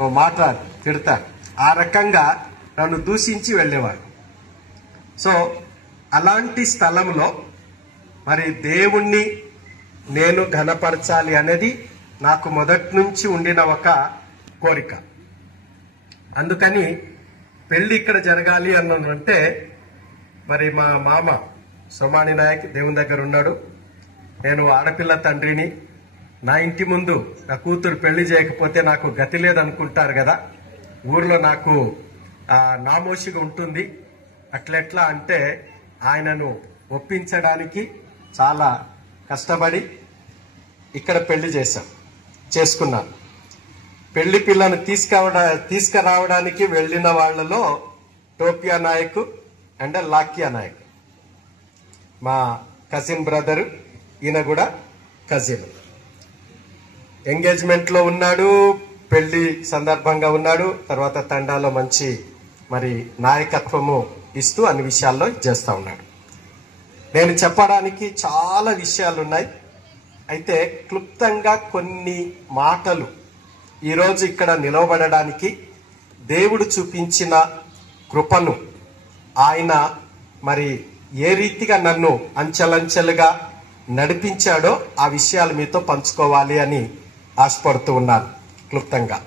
ఓ మాట తిడతారు. ఆ రకంగా నన్ను దూషించి వెళ్ళేవాడు. సో అలాంటి స్థలంలో మరి దేవుణ్ణి నేను ఘనపరచాలి అనేది నాకు మొదటి నుంచి ఉండిన ఒక కోరిక. అందుకని పెళ్ళి ఇక్కడ జరగాలి అన్నంటే మరి మా మామ సోమాని నాయక్ దేవుని దగ్గర ఉన్నాడు. నేను ఆడపిల్ల తండ్రిని. నా ఇంటి ముందు నా కూతురు పెళ్లి చేయకపోతే నాకు గతి లేదనుకుంటారు కదా, ఊర్లో నాకు నామోషిగా ఉంటుంది. అట్లెట్లా అంటే ఆయనను ఒప్పించడానికి చాలా కష్టపడి ఇక్కడ పెళ్లి చేసుకున్నాను. పెళ్లి పిల్లను తీసుకురావడానికి వెళ్ళిన వాళ్ళలో టోపియా నాయక్ అండ్ లాక్యా నాయక్ మా కజిన్ బ్రదరు, ఈయన కూడా కజిన్. ఎంగేజ్మెంట్లో ఉన్నాడు, పెళ్లి సందర్భంగా ఉన్నాడు. తర్వాత తండాలో మంచి మరి నాయకత్వము ఇస్తూ అన్ని విషయాల్లో చేస్తూ ఉన్నాడు. నేను చెప్పడానికి చాలా విషయాలు ఉన్నాయి. అయితే క్లుప్తంగా కొన్ని మాటలు ఈరోజు ఇక్కడ నిలవబడడానికి దేవుడు చూపించిన కృపను, ఆయన మరి ఏ రీతిగా నన్ను అంచెలంచెలుగా నడిపించాడో ఆ విషయాలు మీతో పంచుకోవాలి అని ఆశపడుతూ ఉన్నాను. క్లుప్తంగా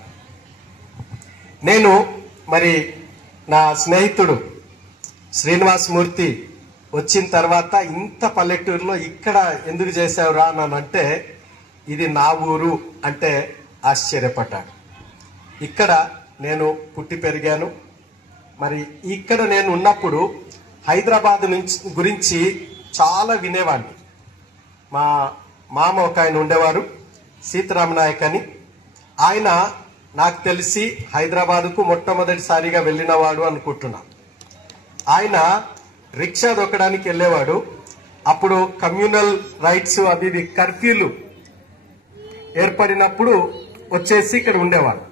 నేను మరి నా స్నేహితుడు శ్రీనివాస్ మూర్తి వచ్చిన తర్వాత ఇంత పల్లెటూరులో ఇక్కడ ఎందుకు చేసావురా అని అంటే ఇది నా ఊరు అంటే ఆశ్చర్యపడ్డాడు. ఇక్కడ నేను పుట్టి పెరిగాను. మరి ఇక్కడ నేను ఉన్నప్పుడు హైదరాబాద్ గురించి చాలా వినేవాడిని. మా మామ ఒక ఆయన ఉండేవారు, సీతారామ నాయక్ అని. ఆయన నాకు తెలిసి హైదరాబాద్కు మొట్టమొదటిసారిగా వెళ్ళినవాడు అనుకుంటున్నా. ఆయన రిక్షా దొక్కడానికి వెళ్ళేవాడు. అప్పుడు కమ్యూనల్ రైట్స్ అవి కర్ఫ్యూలు ఏర్పడినప్పుడు వచ్చేసి ఇక్కడ ఉండేవాడు.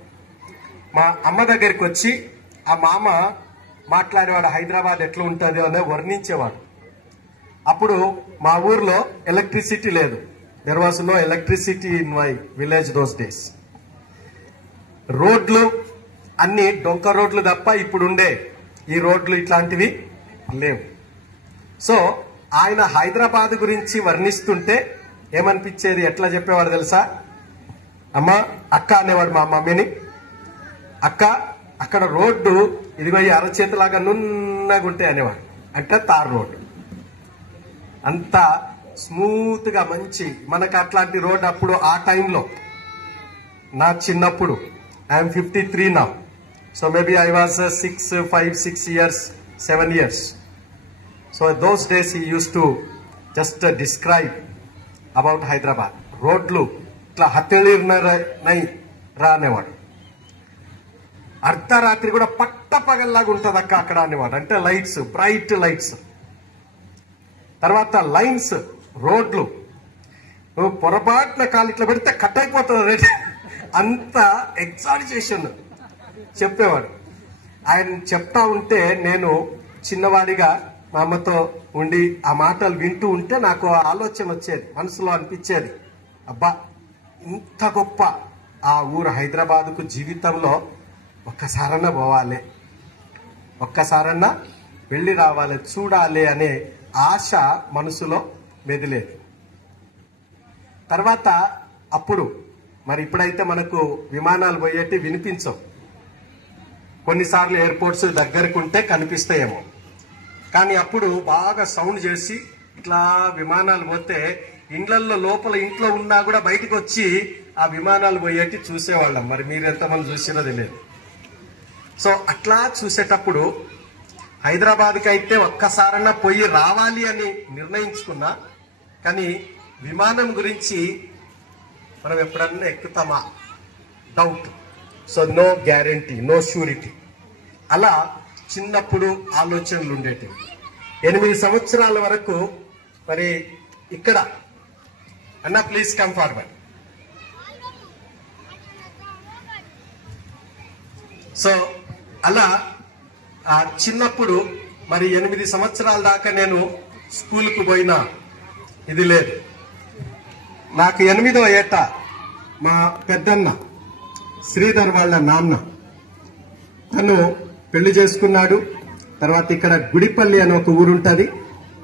మా అమ్మ దగ్గరికి వచ్చి ఆ మామ మాట్లాడేవాడు, హైదరాబాద్ ఎట్లా ఉంటుంది అనే వర్ణించేవాడు. అప్పుడు మా ఊర్లో ఎలక్ట్రిసిటీ లేదు. There was no electricity in my village those days. రోడ్లు అన్ని డొంక రోడ్లు తప్ప ఇప్పుడుండే ఈ రోడ్లు ఇట్లాంటివి లేవు. సో ఆయన హైదరాబాద్ గురించి వర్ణిస్తుంటే ఏమనిపించేది, ఎట్లా చెప్పేవాడు తెలుసా? అమ్మ, అక్క అనేవాడు మా మమ్మీని. అక్క, అక్కడ రోడ్డు ఇదిగో ఈ అరచేతిలాగా నున్నగా ఉంటాయి అనేవాడు. అంటే తార్ రోడ్డు అంత స్మూత్ గా మంచి. మనకు అట్లాంటి రోడ్ అప్పుడు ఆ టైంలో, నా చిన్నప్పుడు, ఐఎమ్ 53 నా, so maybe I was 6 years 7 years. So those days he use to just describe about Hyderabad. రోడ్లు ఇట్లా హత్యలీర్నై రా అనేవాడు. అర్ధరాత్రి కూడా పట్ట పగల్లాగా ఉంటుంది అక్క అక్కడ అనేవాడు. అంటే లైట్స్, బ్రైట్ లైట్స్. తర్వాత లైన్స్, రోడ్లు పొరపాటున కాలు ఇట్లా పెడితే కట్ అయిపోతుంది రేట్. అంత ఎగ్జాజరేషన్ చెప్పేవాడు. ఆయన చెప్తా ఉంటే నేను చిన్నవాడిగా మా అమ్మతో ఉండి ఆ మాటలు వింటూ ఉంటే నాకు ఆలోచన వచ్చేది, మనసులో అనిపించేది, అబ్బా ఇంత గొప్ప ఆ ఊరు హైదరాబాద్కు జీవితంలో ఒక్కసారన్నా పోవాలి, ఒక్కసారన్నా వెళ్ళి రావాలి, చూడాలి అనే ఆశ మనసులో మెదిలేది. తర్వాత అప్పుడు మరి ఇప్పుడైతే మనకు విమానాలు పోయేటి వినిపించవు. కొన్నిసార్లు ఎయిర్పోర్ట్స్ దగ్గరకు ఉంటే కనిపిస్తాయేమో, కానీ అప్పుడు బాగా సౌండ్ చేసి ఇట్లా విమానాలు పోతే ఇండ్లల్లో లోపల ఇంట్లో ఉన్నా కూడా బయటకు వచ్చి ఆ విమానాలు పోయేటి చూసేవాళ్ళం. మరి మీరు ఎంతమంది చూసినో తెలియదు. సో అట్లా చూసేటప్పుడు హైదరాబాద్కి అయితే ఒక్కసారన్నా పోయి రావాలి అని నిర్ణయించుకున్నా. కానీ విమానం గురించి మనం ఎప్పుడన్నా ఎక్కుతామా, doubt. So no guarantee, no surety. అలా చిన్నప్పుడు ఆలోచనలు ఉండేటివి. 8 సంవత్సరాల వరకు మరి ఇక్కడ అన్నా ప్లీజ్ కమ్ ఫార్వర్డ్. సో అలా చిన్నప్పుడు మరి 8 సంవత్సరాల దాకా నేను స్కూల్కు పోయినా ఇది లేదు. నాకు 8వ ఏట మా పెద్దన్న శ్రీధర్ వాళ్ళ నాన్న తను పెళ్లి చేసుకున్నాడు. తర్వాత ఇక్కడ గుడిపల్లి అని ఒక ఊరు ఉంటుంది,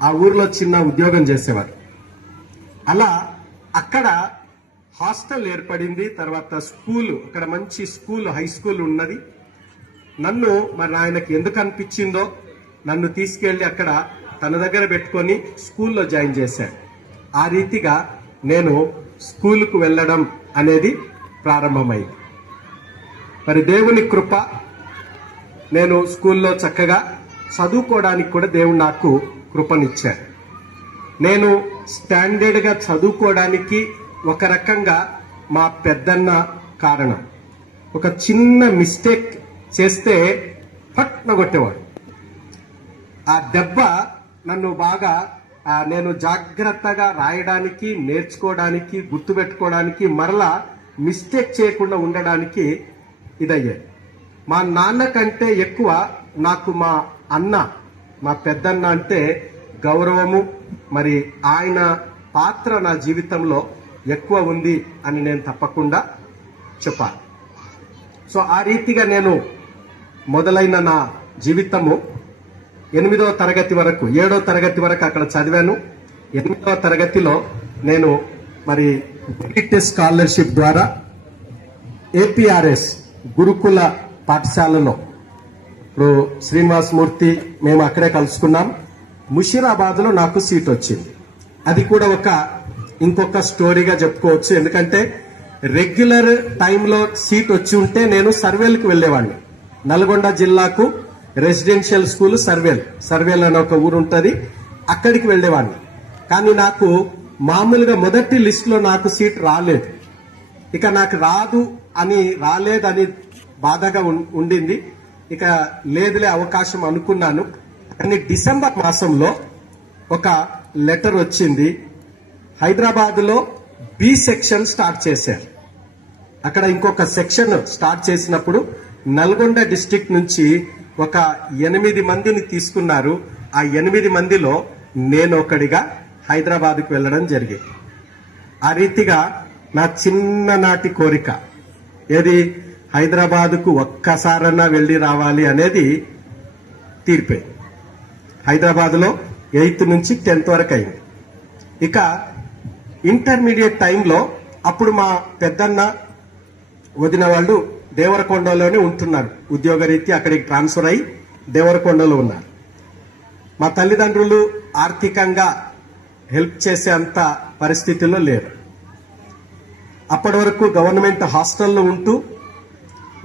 ఆ ఊర్లో చిన్న ఉద్యోగం చేసేవారు. అలా అక్కడ హాస్టల్ ఏర్పడింది. తర్వాత స్కూల్, అక్కడ మంచి స్కూల్, హై స్కూల్ ఉన్నది. నన్ను మరి ఆయనకి ఎందుకు అనిపించిందో నన్ను తీసుకెళ్లి అక్కడ తన దగ్గర పెట్టుకొని స్కూల్లో జాయిన్ చేశాడు. ఆ రీతిగా నేను స్కూలుకు వెళ్ళడం అనేది ప్రారంభమైంది. మరి దేవుని కృప, నేను స్కూల్లో చక్కగా చదువుకోవడానికి కూడా దేవుడు నాకు కృపనిచ్చాడు. నేను స్టాండర్డ్గా చదువుకోవడానికి ఒక రకంగా మా పెద్దన్న కారణం. ఒక చిన్న మిస్టేక్ చేస్తే పట్న కొట్టేవాడు. ఆ దెబ్బ నన్ను బాగా నేను జాగ్రత్తగా రాయడానికి, నేర్చుకోవడానికి, గుర్తుపెట్టుకోవడానికి, మరలా మిస్టేక్ చేయకుండా ఉండడానికి ఇదయ్యాయి. మా నాన్న కంటే ఎక్కువ నాకు మా అన్న, మా పెద్దన్న అంటే గౌరవము. మరి ఆయన పాత్ర నా జీవితంలో ఎక్కువ ఉంది అని నేను తప్పకుండా చెప్పాలి. సో ఆ రీతిగా నేను మొదలైన నా జీవితము 8వ తరగతి వరకు, 7వ తరగతి వరకు అక్కడ చదివాను. 8వ తరగతిలో నేను మరి మెరిట్ స్కాలర్షిప్ ద్వారా ఏపీఆర్ఎస్ గురుకుల పాఠశాలలో, ఇప్పుడు శ్రీనివాస్ మూర్తి మేము అక్కడే కలుసుకున్నాం. ముషీరాబాద్లో నాకు సీట్ వచ్చింది. అది కూడా ఇంకొక స్టోరీగా చెప్పుకోవచ్చు. ఎందుకంటే రెగ్యులర్ టైంలో సీట్ వచ్చి ఉంటే నేను సర్వేలకు వెళ్ళేవాడిని. నల్గొండ జిల్లాకు రెసిడెన్షియల్ స్కూల్ సర్వేల్ అనే ఒక ఊరు ఉంటుంది, అక్కడికి వెళ్ళేవాడిని. కానీ నాకు మామూలుగా మొదటి లిస్టులో నాకు సీట్ రాలేదు. ఇక నాకు రాలేదని బాధగా ఉండింది. ఇక లేదులే అవకాశం అనుకున్నాను. కానీ డిసెంబర్ మాసంలో ఒక లెటర్ వచ్చింది. హైదరాబాద్లో బి సెక్షన్ స్టార్ట్ చేశారు. అక్కడ ఇంకొక సెక్షన్ స్టార్ట్ చేసినప్పుడు నల్గొండ డిస్ట్రిక్ట్ నుంచి ఒక 8 మందిని తీసుకున్నారు. ఆ 8 మందిలో నేను ఒకడిగా హైదరాబాద్కు వెళ్ళడం జరిగింది. ఆ రీతిగా నా చిన్ననాటి కోరిక ఏది, హైదరాబాద్కు ఒక్కసారన్నా వెళ్ళి రావాలి అనేది తీరిపోయింది. హైదరాబాద్లో 8th నుంచి 10th వరకు అయింది. ఇక ఇంటర్మీడియట్ టైంలో అప్పుడు మా పెద్దన్న, వదిన వాళ్ళు దేవరకొండలోనే ఉంటున్నారు. ఉద్యోగరీత్యా అక్కడికి ట్రాన్స్ఫర్ అయి దేవరకొండలో ఉన్నారు. మా తల్లిదండ్రులు ఆర్థికంగా హెల్ప్ చేసే అంత పరిస్థితుల్లో లేరు. అప్పటి వరకు గవర్నమెంట్ హాస్టల్లో ఉంటూ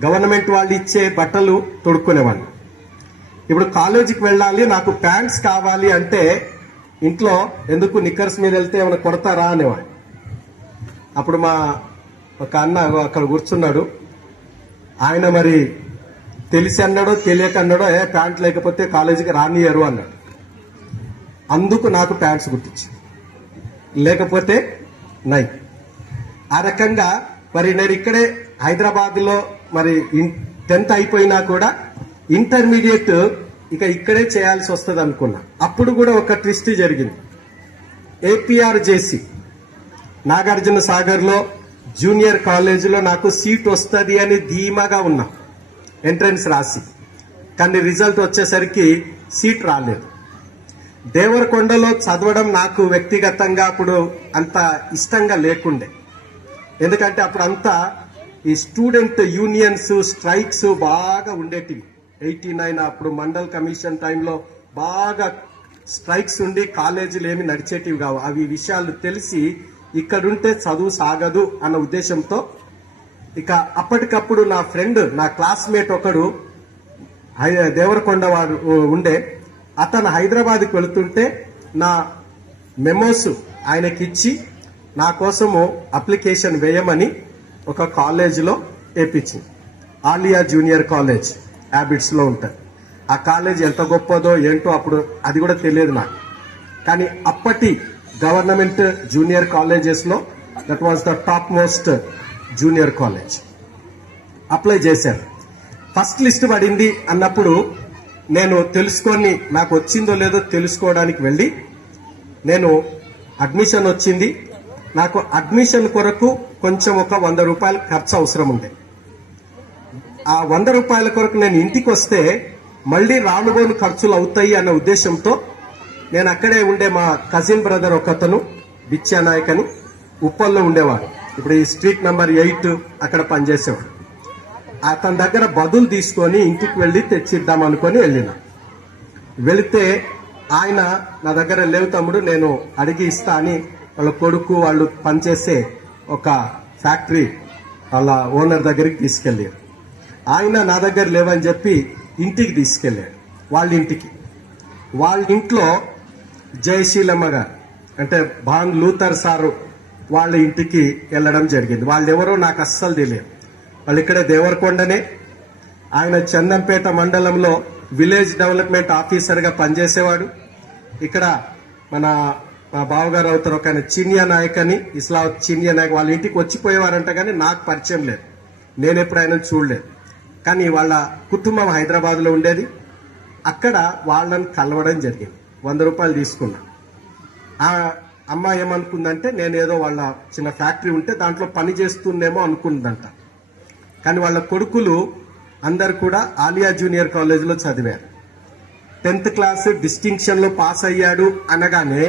గవర్నమెంట్ వాళ్ళు ఇచ్చే బట్టలు తొడుక్కునేవాడిని. ఇప్పుడు కాలేజీకి వెళ్ళాలి, నాకు ప్యాంట్స్ కావాలి అంటే ఇంట్లో ఎందుకు నిక్కర్స్ మీద వెళ్తే ఏమైనా కొడతారా అనేవాడు. అప్పుడు మా ఒక అన్న అక్కడ కూర్చున్నాడు. ఆయన మరి తెలిసి అన్నాడో తెలియక అన్నాడో, ప్యాంట్ లేకపోతే కాలేజీకి రానియరు అన్నాడు. అందుకు నాకు ప్యాంట్స్ గుర్తించి, లేకపోతే నై. ఆ రకంగా మరి నేను ఇక్కడే హైదరాబాద్లో మరి 10th అయిపోయినా కూడా ఇంటర్మీడియట్ ఇక ఇక్కడే చేయాల్సి వస్తుంది అనుకున్నా. అప్పుడు కూడా ఒక ట్విస్ట్ జరిగింది. ఏపీఆర్జేసి నాగార్జున సాగర్లో జూనియర్ కాలేజీలో నాకు సీట్ వస్తుంది అని ధీమాగా ఉన్నా, ఎంట్రన్స్ రాసి. కానీ రిజల్ట్ వచ్చేసరికి సీట్ రాలేదు. దేవరకొండలో చదవడం నాకు వ్యక్తిగతంగా అప్పుడు అంత ఇష్టంగా లేకుండే. ఎందుకంటే అప్పుడు అంతా ఈ స్టూడెంట్ యూనియన్స్ స్ట్రైక్స్ బాగా ఉండేటివి. 89 అప్పుడు మండల్ కమిషన్ టైంలో బాగా స్ట్రైక్స్ ఉండి కాలేజీలు ఏమి నడిచేటివి కావు. అవి విషయాలు తెలిసి ఇక్కడుంటే చదువు సాగదు అన్న ఉద్దేశంతో ఇక అప్పటికప్పుడు నా ఫ్రెండ్, నా క్లాస్మేట్ ఒకడు దేవరకొండ వాడు ఉండే, అతను హైదరాబాద్కి వెళుతుంటే నా మెమోస్ ఆయనకిచ్చి నా కోసము అప్లికేషన్ వేయమని ఒక కాలేజీలో వేయించింది. ఆలియా జూనియర్ కాలేజ్ హ్యాబిట్స్లో ఉంటుంది. ఆ కాలేజ్ ఎంత గొప్పదో ఏంటో అప్పుడు అది కూడా తెలియదు నాకు. కానీ అప్పటి గవర్నమెంట్ జూనియర్ కాలేజెస్లో that was the top most junior college. Apply చేశాను. ఫస్ట్ లిస్ట్ పడింది అన్నప్పుడు నేను తెలుసుకొని, నాకు వచ్చిందో లేదో తెలుసుకోవడానికి వెళ్ళి, నేను అడ్మిషన్ వచ్చింది. నాకు అడ్మిషన్ కొరకు కొంచెం ఒక 100 రూపాయలు ఖర్చు అవసరం ఉండే. ఆ 100 రూపాయల కొరకు నేను ఇంటికి వస్తే మళ్ళీ రానుగోను ఖర్చులు అవుతాయి అన్న ఉద్దేశంతో నేను అక్కడే ఉండే మా కజిన్ బ్రదర్ ఒకతను బిచ్చానాయక్ అని ఉప్పల్లో ఉండేవాడు. ఇప్పుడు ఈ స్ట్రీట్ నెంబర్ 8 అక్కడ పనిచేసేవాడు. అతని దగ్గర బదులు తీసుకొని ఇంటికి వెళ్ళి తెచ్చిద్దాం అనుకొని వెళితే ఆయన నా దగ్గర లేవు తమ్ముడు, నేను అడిగి ఇస్తా అని వాళ్ళ కొడుకు వాళ్ళు పనిచేసే ఒక ఫ్యాక్టరీ వాళ్ళ ఓనర్ దగ్గరికి తీసుకెళ్ళారు. ఆయన నా దగ్గర లేవని చెప్పి ఇంటికి తీసుకెళ్ళాడు. వాళ్ళ ఇంట్లో జయశీలమ్మ గారు అంటే భాన్ లూథర్ సారు వాళ్ళ ఇంటికి వెళ్ళడం జరిగింది. వాళ్ళు ఎవరో నాకు అస్సలు తెలియదు. వాళ్ళు ఇక్కడే దేవరకొండనే. ఆయన చందంపేట మండలంలో విలేజ్ డెవలప్మెంట్ ఆఫీసర్గా పనిచేసేవాడు. ఇక్కడ మా బావగారు అవుతారు ఒక ఆయన చిన్య నాయక్ అని, ఇస్లాం చిన్య నాయక్ వాళ్ళ ఇంటికి వచ్చిపోయేవారంట, కానీ నాకు పరిచయం లేదు, నేను ఎప్పుడు ఆయన చూడలేదు. కానీ వాళ్ళ కుటుంబం హైదరాబాద్లో ఉండేది. అక్కడ వాళ్ళని కలవడం జరిగింది. 100 రూపాయలు తీసుకున్నా. ఆ అమ్మ ఏమనుకుందంటే నేను ఏదో వాళ్ళ చిన్న ఫ్యాక్టరీ ఉంటే దాంట్లో పని చేస్తుందేమో అనుకుందంట. కానీ వాళ్ళ కొడుకులు అందరు కూడా ఆలియా జూనియర్ కాలేజీలో చదివారు. 10th క్లాస్ డిస్టింక్షన్లో పాస్ అయ్యాడు అనగానే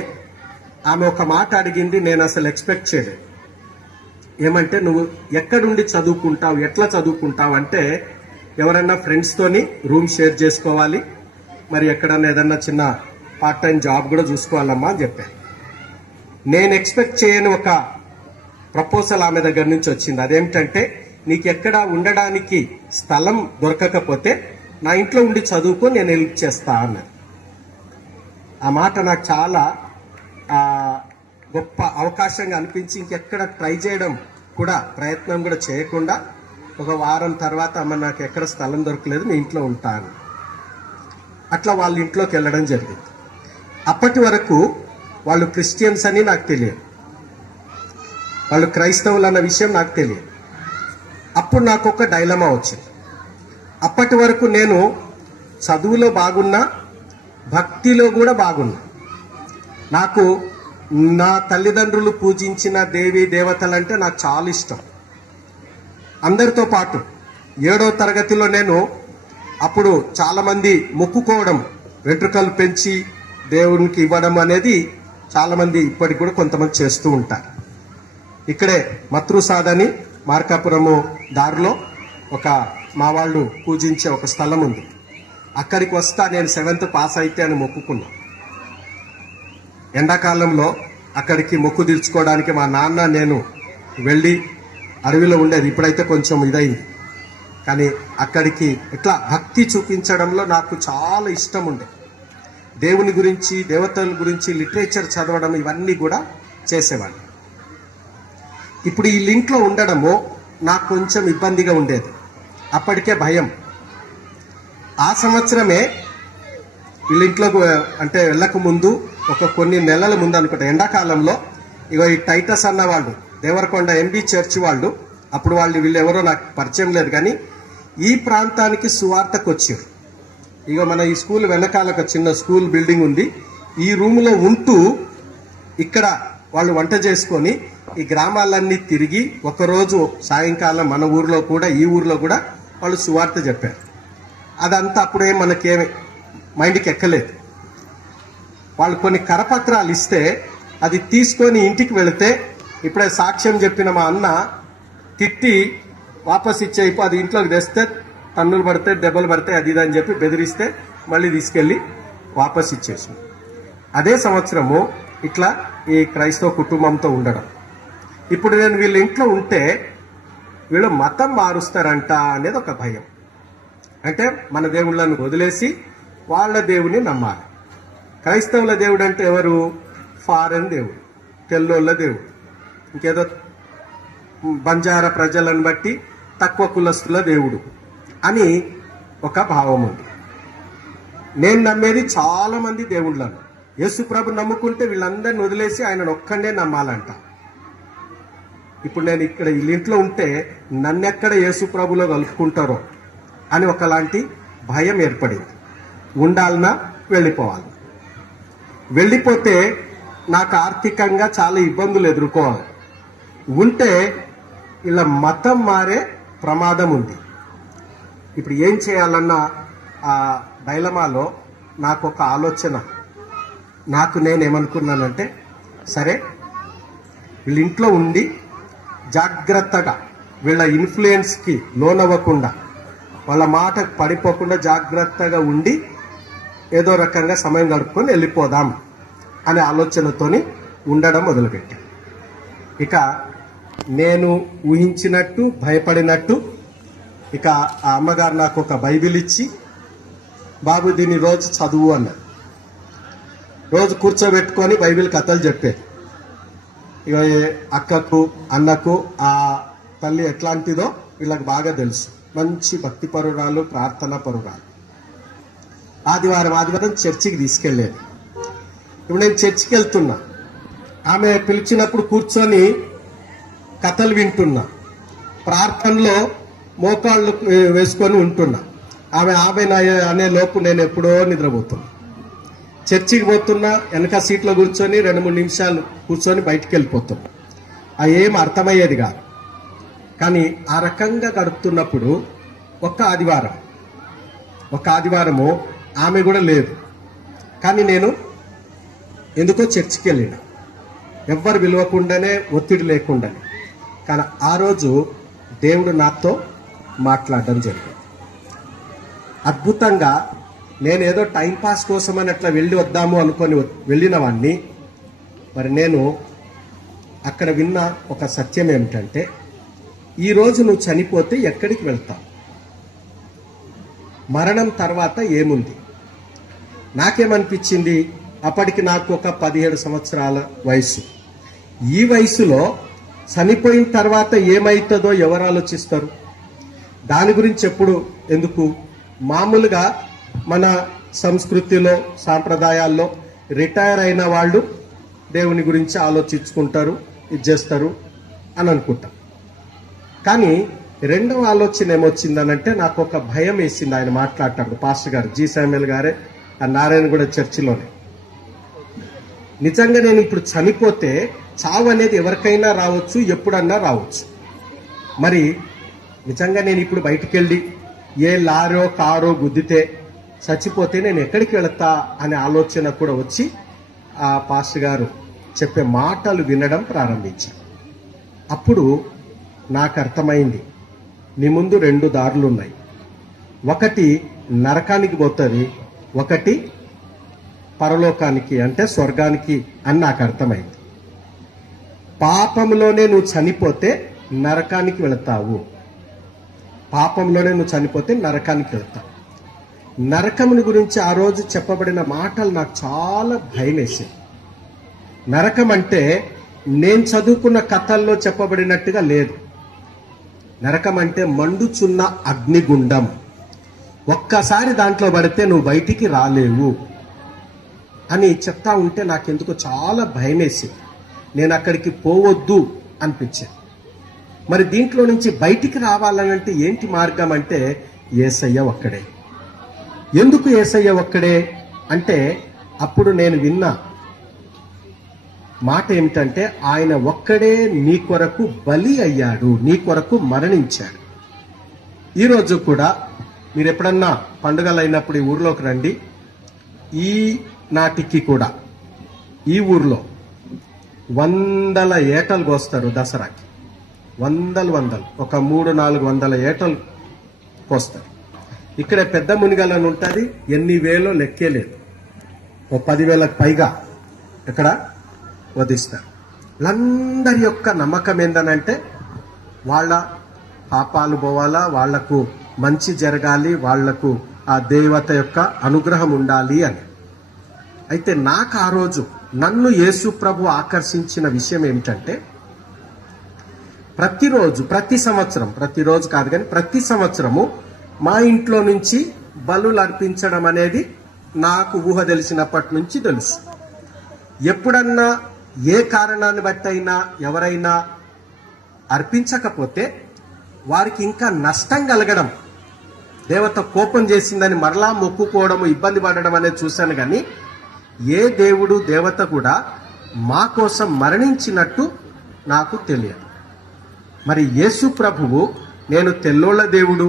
ఆమె ఒక మాట అడిగింది, నేను అసలు ఎక్స్పెక్ట్ చేయలేదు. ఏమంటే నువ్వు ఎక్కడుండి చదువుకుంటావు, ఎట్లా చదువుకుంటావు అంటే, ఎవరన్నా ఫ్రెండ్స్తోని రూమ్ షేర్ చేసుకోవాలి, మరి ఎక్కడన్నా ఏదన్నా చిన్న పార్ట్ టైం జాబ్ కూడా చూసుకోవాలమ్మా అని చెప్పాను. నేను ఎక్స్పెక్ట్ చేయని ఒక ప్రపోజల్ ఆమె దగ్గర నుంచి వచ్చింది. అదేమిటంటే, నీకు ఎక్కడ ఉండడానికి స్థలం దొరకకపోతే నా ఇంట్లో ఉండి చదువుకో, నేను హెల్ప్ చేస్తా అన్నది. ఆ మాట నాకు చాలా గొప్ప అవకాశంగా అనిపించి ఇంకెక్కడ ట్రై చేయడం కూడా ప్రయత్నం కూడా చేయకుండా ఒక వారం తర్వాత అమ్మ నాకు ఎక్కడ స్థలం దొరకలేదు, మీ ఇంట్లో ఉంటాను. అట్లా వాళ్ళ ఇంట్లోకి వెళ్ళడం జరిగింది. అప్పటి వరకు వాళ్ళు క్రిస్టియన్స్ అని నాకు తెలియదు, వాళ్ళు క్రైస్తవులు అన్న విషయం నాకు తెలియదు. అప్పుడు నాకు ఒక డైలమా వచ్చింది. అప్పటి వరకు నేను చదువులో బాగున్నా, భక్తిలో కూడా బాగున్నా. నాకు నా తల్లిదండ్రులు పూజించిన దేవి దేవతలంటే నాకు చాలా ఇష్టం. అందరితో పాటు 7వ తరగతిలో నేను అప్పుడు చాలామంది మొక్కుకోవడం, వెంట్రుకలు పెంచి దేవునికి ఇవ్వడం అనేది చాలామంది ఇప్పటికి కూడా కొంతమంది చేస్తూ ఉంటారు. ఇక్కడే మత్రుసాదని మార్కాపురము దారిలో ఒక మా వాళ్ళు పూజించే ఒక స్థలం ఉంది. అక్కడికి వస్తా నేను 7th పాస్ అయితే అని మొక్కుకున్నా. ఎండాకాలంలో అక్కడికి మొక్కు తీర్చుకోవడానికి మా నాన్న నేను వెళ్ళి అడవిలో ఉండేది. ఇప్పుడైతే కొంచెం ఇదైంది, కానీ అక్కడికి ఇట్లా భక్తి చూపించడంలో నాకు చాలా ఇష్టం ఉండే. దేవుని గురించి, దేవతల గురించి లిటరేచర్ చదవడం ఇవన్నీ కూడా చేసేవాడిని. ఇప్పుడు ఈ లింక్లో ఉండడము నాకు కొంచెం ఇబ్బందిగా ఉండేది. అప్పటికే భయం. ఆ సంవత్సరమే వీళ్ళింట్లోకి అంటే వెళ్ళక ముందు ఒక కొన్ని నెలల ముందు అనుకుంటా, ఎండాకాలంలో ఇగో ఈ టైటస్ అన్న వాళ్ళు దేవరకొండ ఎంబీ చర్చ్ వాళ్ళు, అప్పుడు వీళ్ళు ఎవరో నాకు పరిచయం లేదు, కానీ ఈ ప్రాంతానికి సువార్తకు వచ్చారు. ఇక మన ఈ స్కూల్ వెనకాల ఒక చిన్న స్కూల్ బిల్డింగ్ ఉంది. ఈ రూమ్లో ఉంటూ ఇక్కడ వాళ్ళు వంట చేసుకొని ఈ గ్రామాలన్నీ తిరిగి ఒకరోజు సాయంకాలం మన ఊర్లో కూడా, ఈ ఊర్లో కూడా వాళ్ళు సువార్త చెప్పారు. అదంతా అప్పుడే మనకేమి మైండ్కి ఎక్కలేదు. వాళ్ళు కొన్ని కరపత్రాలు ఇస్తే అది తీసుకొని ఇంటికి వెళితే, ఇప్పుడే సాక్ష్యం చెప్పిన మా అన్న తిట్టి వాపస్ ఇచ్చేయిపో, అది ఇంట్లోకి తెస్తే తన్నులు పడితే దెబ్బలు పడితే అది అని చెప్పి బెదిరిస్తే మళ్ళీ తీసుకెళ్ళి వాపస్ ఇచ్చేసి, అదే సంవత్సరము ఇట్లా ఈ క్రైస్తవ కుటుంబంతో ఉండడం. ఇప్పుడు నేను వీళ్ళ ఇంట్లో ఉంటే వీళ్ళు మతం మారుస్తారంట అనేది ఒక భయం. అంటే మన దేవుళ్ళను వదిలేసి వాళ్ళ దేవుని నమ్మాలి. క్రైస్తవుల దేవుడు అంటే ఎవరు? ఫారెన్ దేవుడు, తెల్లోళ్ళ దేవుడు, ఇంకేదో బంజారా ప్రజలను బట్టి తక్కువ కులస్తుల దేవుడు అని ఒక భావం ఉంది. నేను నమ్మేది చాలా మంది దేవుళ్ళను. యేసుప్రభు నమ్ముకుంటే వీళ్ళందరిని వదిలేసి ఆయనను ఒక్కడే నమ్మాలంట. ఇప్పుడు నేను ఇక్కడ వీళ్ళింట్లో ఉంటే నన్నెక్కడ యేసుప్రభులో కలుపుకుంటారో అని ఒకలాంటి భయం ఏర్పడింది. ఉండాలన్నా వెళ్ళిపోవాలి. వెళ్ళిపోతే నాకు ఆర్థికంగా చాలా ఇబ్బందులు ఎదుర్కోవాలి. ఉంటే ఇలా మతం మారే ప్రమాదం ఉంది. ఇప్పుడు ఏం చేయాలన్న ఆ డైలమాలో నాకు ఒక ఆలోచన, నాకు నేనేమనుకున్నానంటే, సరే వీళ్ళ ఇంట్లో ఉండి జాగ్రత్తగా వీళ్ళ ఇన్ఫ్లుయెన్స్కి లోనవ్వకుండా, వాళ్ళ మాటకు పడిపోకుండా జాగ్రత్తగా ఉండి ఏదో రకంగా సమయం గడుపుకొని వెళ్ళిపోదాం అనే ఆలోచనతోని ఉండడం మొదలుపెట్టాను. ఇక నేను ఊహించినట్టు భయపడినట్టు ఇక ఆ అమ్మగారు నాకు ఒక బైబిల్ ఇచ్చి, బాబు దీన్ని రోజు చదువు అన్నారు. రోజు కూర్చోబెట్టుకొని బైబిల్ కథలు చెప్పేది. ఇక అక్కకు అన్నకు ఆ తల్లి ఎట్లాంటిదో వీళ్ళకి బాగా తెలుసు. మంచి భక్తి పరురాలు, ప్రార్థనా పరురాలు. ఆదివారం చర్చికి తీసుకెళ్ళేది. ఇప్పుడు నేను చర్చికి వెళ్తున్నా, ఆమె పిలిచినప్పుడు కూర్చొని కథలు వింటున్నా, ప్రార్థనలో మోకాళ్ళు వేసుకొని ఉంటున్నా. ఆమె అనే లోపు నేను ఎప్పుడో నిద్రపోతున్నా. చర్చికి పోతున్నా, వెనక సీట్లో కూర్చొని 2-3 నిమిషాలు కూర్చొని బయటికి వెళ్ళిపోతున్నా. అది ఏం అర్థమయ్యేది కాదు. కానీ ఆ రకంగా గడుపుతున్నప్పుడు ఒక ఆదివారము ఆమె కూడా లేదు. కానీ నేను ఎందుకో చర్చికి వెళ్ళిన, ఎవ్వరు పిలవకుండానే, ఒత్తిడి లేకుండానే. కానీ ఆ రోజు దేవుడు నాతో మాట్లాడడం జరిగింది. అద్భుతంగా నేనేదో టైంపాస్ కోసమని అట్లా వెళ్ళి వద్దాము అనుకొని వెళ్ళిన వాడిని. మరి నేను అక్కడ విన్న ఒక సత్యం ఏమిటంటే, ఈరోజు నువ్వు చనిపోతే ఎక్కడికి వెళ్తావు? మరణం తర్వాత ఏముంది? నాకేమనిపించింది, అప్పటికి నాకు ఒక 17 సంవత్సరాల వయసు. ఈ వయసులో చనిపోయిన తర్వాత ఏమవుతుందో ఎవరు ఆలోచిస్తారు? దాని గురించి ఎప్పుడు ఎందుకు? మామూలుగా మన సంస్కృతిలో, సాంప్రదాయాల్లో రిటైర్ అయిన వాళ్ళు దేవుని గురించి ఆలోచించుకుంటారు, ఇది చేస్తారు అని అనుకుంటాం. కానీ రెండవ ఆలోచన ఏమొచ్చిందనంటే, నాకు ఒక భయం వేసింది. ఆయన మాట్లాడతాడు, పాస్టర్ గారు జి శామ్యుల్ గారే, ఆ నారాయణగూడ చర్చిలోనే. నిజంగా నేను ఇప్పుడు చనిపోతే చావు అనేది ఎవరికైనా రావచ్చు, ఎప్పుడన్నా రావచ్చు. మరి నిజంగా నేను ఇప్పుడు బయటికి వెళ్ళి ఏ లారో కారో గుద్దితే చచ్చిపోతే నేను ఎక్కడికి వెళతా అనే ఆలోచన కూడా వచ్చి ఆ పాస్టర్ గారు చెప్పే మాటలు వినడం ప్రారంభించాను. అప్పుడు నాకు అర్థమైంది, నీ ముందు 2 దారులు ఉన్నాయి. ఒకటి నరకానికి పోతుంది, ఒకటి పరలోకానికి అంటే స్వర్గానికి అని నాకు అర్థమైంది. పాపంలోనే నువ్వు చనిపోతే నరకానికి వెళతావు. వెళతావు. నరకముని గురించి ఆ రోజు చెప్పబడిన మాటలు నాకు చాలా భయం వేసాయి. నరకం అంటే నేను చదువుకున్న కథల్లో చెప్పబడినట్టుగా లేదు. నరకం అంటే మండుచున్న అగ్నిగుండం. ఒక్కసారి దాంట్లో పడితే నువ్వు బయటికి రాలేవు అని చెప్తా ఉంటే నాకెందుకో చాలా భయం వేసింది. నేను అక్కడికి పోవద్దు అనిపించింది. మరి దీంట్లో నుంచి బయటికి రావాలనంటే ఏంటి మార్గం అంటే, యేసయ్య ఒక్కడే. ఎందుకు యేసయ్య ఒక్కడే అంటే, అప్పుడు నేను విన్న మాట ఏమిటంటే, ఆయన ఒక్కడే నీ కొరకు బలి అయ్యాడు, నీ కొరకు మరణించాడు. ఈరోజు కూడా మీరు ఎప్పుడన్నా పండుగలు అయినప్పుడు ఈ ఊర్లోకి రండి. ఈ నాటికి కూడా ఈ ఊర్లో 100 ఏటలు కోస్తారు దసరాకి. 100 ఒక 300-400 ఏటలు కోస్తారు. ఇక్కడ పెద్ద మునిగలని ఉంటుంది, ఎన్ని వేలో లెక్కే లేదు. ఓ 10,000కు పైగా ఇక్కడ వధిస్తారు. వీళ్ళందరి యొక్క నమ్మకం ఏందనంటే, వాళ్ళ పాపాలు పోవాలా, వాళ్లకు మంచి జరగాలి, వాళ్లకు ఆ దేవత యొక్క అనుగ్రహం ఉండాలి అని. అయితే నాకు ఆ రోజు నన్ను యేసు ప్రభు ఆకర్షించిన విషయం ఏమిటంటే, ప్రతి సంవత్సరము మా ఇంట్లో నుంచి బలులు అర్పించడం అనేది నాకు ఊహ తెలిసినప్పటి నుంచి తెలుసు. ఎప్పుడన్నా ఏ కారణాన్ని బట్టి అయినా ఎవరైనా అర్పించకపోతే వారికి ఇంకా నష్టం కలగడం, దేవత కోపం చేసిందని మరలా మొక్కుకోవడము, ఇబ్బంది పడడం అనేది చూశాను. కానీ ఏ దేవుడు దేవత కూడా మా కోసం మరణించినట్టు నాకు తెలియదు. మరి యేసు ప్రభువు నేను తెల్లోళ్ళ దేవుడు,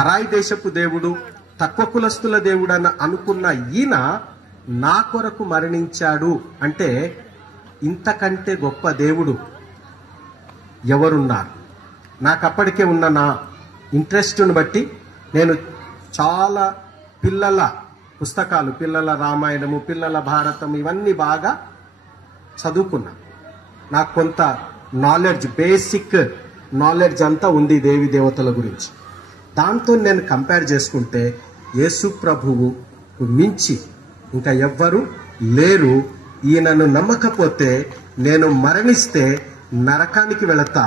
పరాయి దేశపు దేవుడు, తక్కువ కులస్తుల దేవుడు అని అనుకున్న ఈయన నా కొరకు మరణించాడు అంటే ఇంతకంటే గొప్ప దేవుడు ఎవరున్నారు? నాకు అప్పటికే ఉన్న నా ఇంట్రెస్ట్ను బట్టి నేను చాలా పిల్లల పుస్తకాలు, పిల్లల రామాయణము, పిల్లల భారతం ఇవన్నీ బాగా చదువుకున్నా. నాకు కొంత నాలెడ్జ్, బేసిక్ నాలెడ్జ్ అంతా ఉంది దేవి దేవతల గురించి. దాంతో నేను కంపేర్ చేసుకుంటే యేసు ప్రభువు మించి ఇంకా ఎవ్వరు లేరు. ఈయనను నమ్మకపోతే నేను మరణిస్తే నరకానికి వెళతా,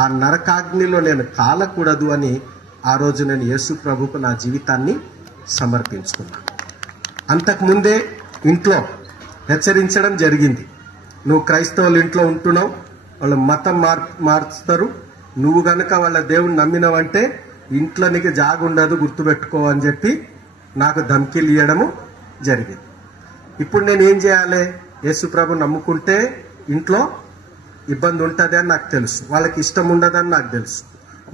ఆ నరకాగ్నిలో నేను కాలకూడదు అని ఆ రోజు నేను యేసు ప్రభుకు నా జీవితాన్ని సమర్పించుకున్నాను. అంతకుముందే ఇంట్లో హెచ్చరించడం జరిగింది. నువ్వు క్రైస్తవుల ఇంట్లో ఉంటున్నావు, వాళ్ళు మతం మార్చుతారు, నువ్వు గనక వాళ్ళ దేవుని నమ్మినవంటే ఇంట్లో నీకు జాగుండదు, గుర్తుపెట్టుకో అని చెప్పి నాకు ధమ్కీలు ఇవ్వడము జరిగింది. ఇప్పుడు నేను ఏం చేయాలి? యేసు ప్రభు నమ్ముకుంటే ఇంట్లో ఇబ్బంది ఉంటుంది అని నాకు తెలుసు, వాళ్ళకి ఇష్టం ఉండదని నాకు తెలుసు.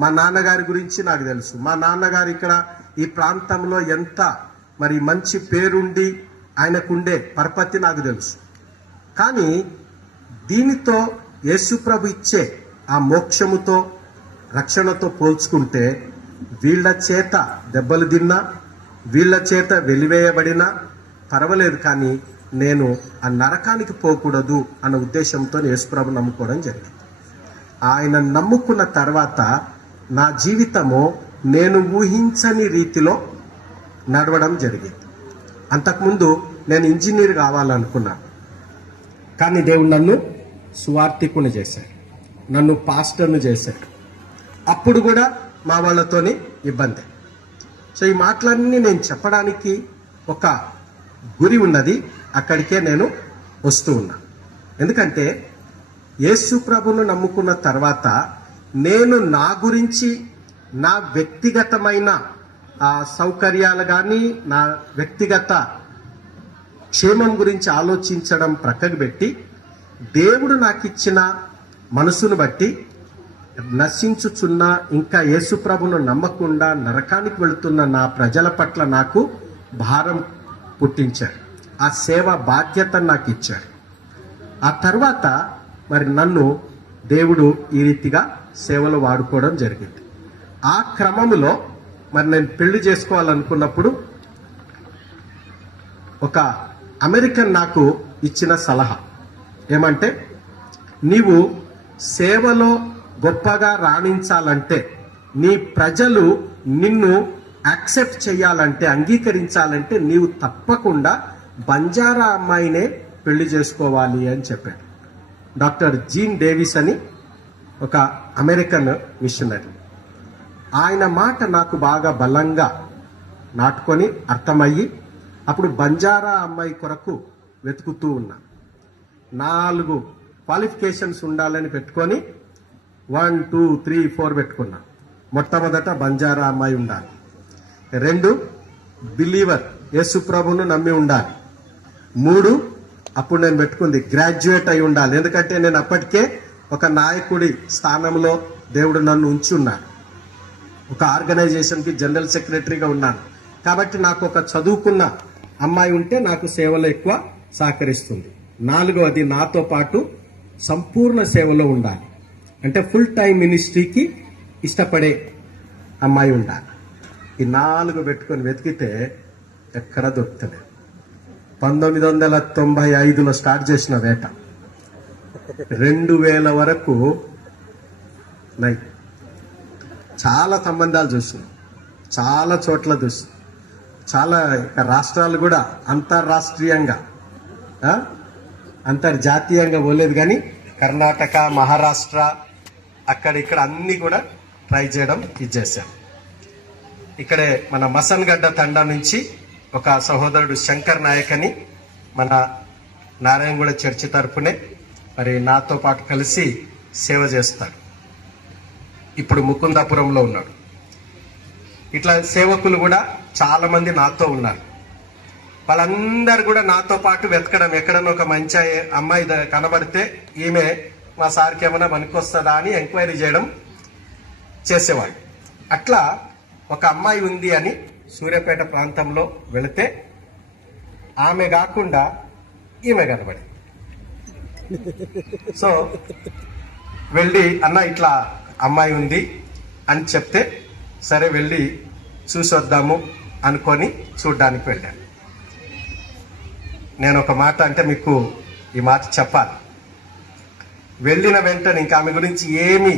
మా నాన్నగారి గురించి నాకు తెలుసు. మా నాన్నగారు ఇక్కడ ఈ ప్రాంతంలో ఎంత మరి మంచి పేరుండి ఆయనకుండే పరపతి నాకు తెలుసు. కానీ దీనితో యేసు ప్రభు ఇచ్చే ఆ మోక్షముతో, రక్షణతో పోల్చుకుంటే వీళ్ళ చేత దెబ్బలు తిన్నా, వీళ్ళ చేత వెలివేయబడినా పర్వాలేదు, కానీ నేను ఆ నరకానికి పోకూడదు అన్న ఉద్దేశంతో యేసుప్రభు నమ్ముకోవడం జరిగింది. ఆయన నమ్ముకున్న తర్వాత నా జీవితము నేను ఊహించని రీతిలో నడవడం జరిగింది. అంతకుముందు నేను ఇంజనీర్ కావాలనుకున్నాను, కానీ దేవుడు నన్ను సువార్థికుని చేశాడు, నన్ను పాస్టర్ను చేశాడు. అప్పుడు కూడా మా వాళ్ళతోని ఇబ్బంది. సో ఈ మాటలన్నీ నేను చెప్పడానికి ఒక గురి ఉన్నది, అక్కడికే నేను వస్తూ ఉన్నా. ఎందుకంటే యేసు ప్రభువును నమ్ముకున్న తర్వాత నేను నా గురించి, నా వ్యక్తిగతమైన సౌకర్యాలు కానీ, నా వ్యక్తిగత క్షేమం గురించి ఆలోచించడం ప్రక్కకు పెట్టి, దేవుడు నాకు ఇచ్చిన మనసును బట్టి నశించుచున్న, ఇంకా యేసు ప్రభువును నమ్మకుండా నరకానికి వెళుతున్న నా ప్రజల పట్ల నాకు భారం పుట్టించాడు. ఆ సేవ బాధ్యత నాకు ఇచ్చాడు. ఆ తర్వాత మరి నన్ను దేవుడు ఈ రీతిగా సేవలు వాడుకోవడం జరిగింది. ఆ క్రమంలో మరి నేను పెళ్లి చేసుకోవాలనుకున్నప్పుడు ఒక అమెరికన్ నాకు ఇచ్చిన సలహా ఏమంటే, నీవు సేవలో గొప్పగా రాణించాలంటే, నీ ప్రజలు నిన్ను యాక్సెప్ట్ చేయాలంటే, అంగీకరించాలంటే నీవు తప్పకుండా బంజారా అమ్మాయినే పెళ్లి చేసుకోవాలి అని చెప్పాడు. డాక్టర్ జీన్ డేవిస్ అని ఒక అమెరికన్ మిషనరీ. ఆయన మాట నాకు బాగా బలంగా నాటుకొని అర్థమయ్యి అప్పుడు బంజారా అమ్మాయి కొరకు వెతుకుతూ ఉన్నా. 4 క్వాలిఫికేషన్స్ ఉండాలని పెట్టుకొని 1, 2, 3, 4 పెట్టుకున్నా. మొట్టమొదట బంజారా అమ్మాయి ఉండాలి. 2 బిలీవర్, యేసు ప్రభువును నమ్మి ఉండాలి. 3 అప్పుడు నేను పెట్టుకుంది గ్రాడ్యుయేట్ అయి ఉండాలి. ఎందుకంటే నేను అప్పటికే ఒక నాయకుడి స్థానంలో దేవుడు నన్ను ఉంచి ఉన్నాడు. ఒక ఆర్గనైజేషన్కి జనరల్ సెక్రటరీగా ఉన్నాను. కాబట్టి నాకు ఒక చదువుకున్న అమ్మాయి ఉంటే నాకు సేవలో ఎక్కువ సహకరిస్తుంది. 4వది నాతో పాటు సంపూర్ణ సేవలో ఉండాలి. అంటే ఫుల్ టైం మినిస్ట్రీకి ఇష్టపడే అమ్మాయి ఉండాలి. ఈ 4 పెట్టుకొని వెతికితే ఎక్కడ దొరుకుతుంది. 1995లో స్టార్ట్ చేసిన వేట 2000 వరకు చాలా సంబంధాలు చూస్తున్నాం, చాలా చోట్ల చూస్తున్నాం, చాలా రాష్ట్రాలు కూడా అంతర్రాష్ట్రీయంగా అంతర్జాతీయంగా పోలేదు, కానీ కర్ణాటక, మహారాష్ట్ర అక్కడిక్కడ అన్ని కూడా ట్రై చేయడం ఇచ్చేసాం. ఇక్కడే మన మసన్గడ్డ తండా నుంచి ఒక సహోదరుడు శంకర్ నాయక్ అని మన నారాయణగూడ చర్చి తరపునే మరి నాతో పాటు కలిసి సేవ చేస్తాడు. ఇప్పుడు ముకుందాపురంలో ఉన్నాడు. ఇట్లా సేవకులు కూడా చాలా మంది నాతో ఉన్నారు. వాళ్ళందరూ కూడా నాతో పాటు వెతకడం, ఎక్కడన్నా ఒక మంచి అమ్మాయి కనబడితే ఈమె మా సార్కి ఏమైనా పనికొస్తుందా అని ఎంక్వైరీ చేయడం చేసేవాడు. అట్లా ఒక అమ్మాయి ఉంది అని సూర్యాపేట ప్రాంతంలో వెళితే ఆమె కాకుండా ఈమె కనబడి, సో వెళ్ళి అన్న ఇట్లా అమ్మాయి ఉంది అని చెప్తే సరే వెళ్ళి చూసొద్దాము అనుకొని చూడ్డానికి వెళ్ళాను. నేను ఒక మాట అంటే మీకు ఈ మాట చెప్పాలి. వెళ్ళిన వెంటనే ఇంకా ఆమె గురించి ఏమీ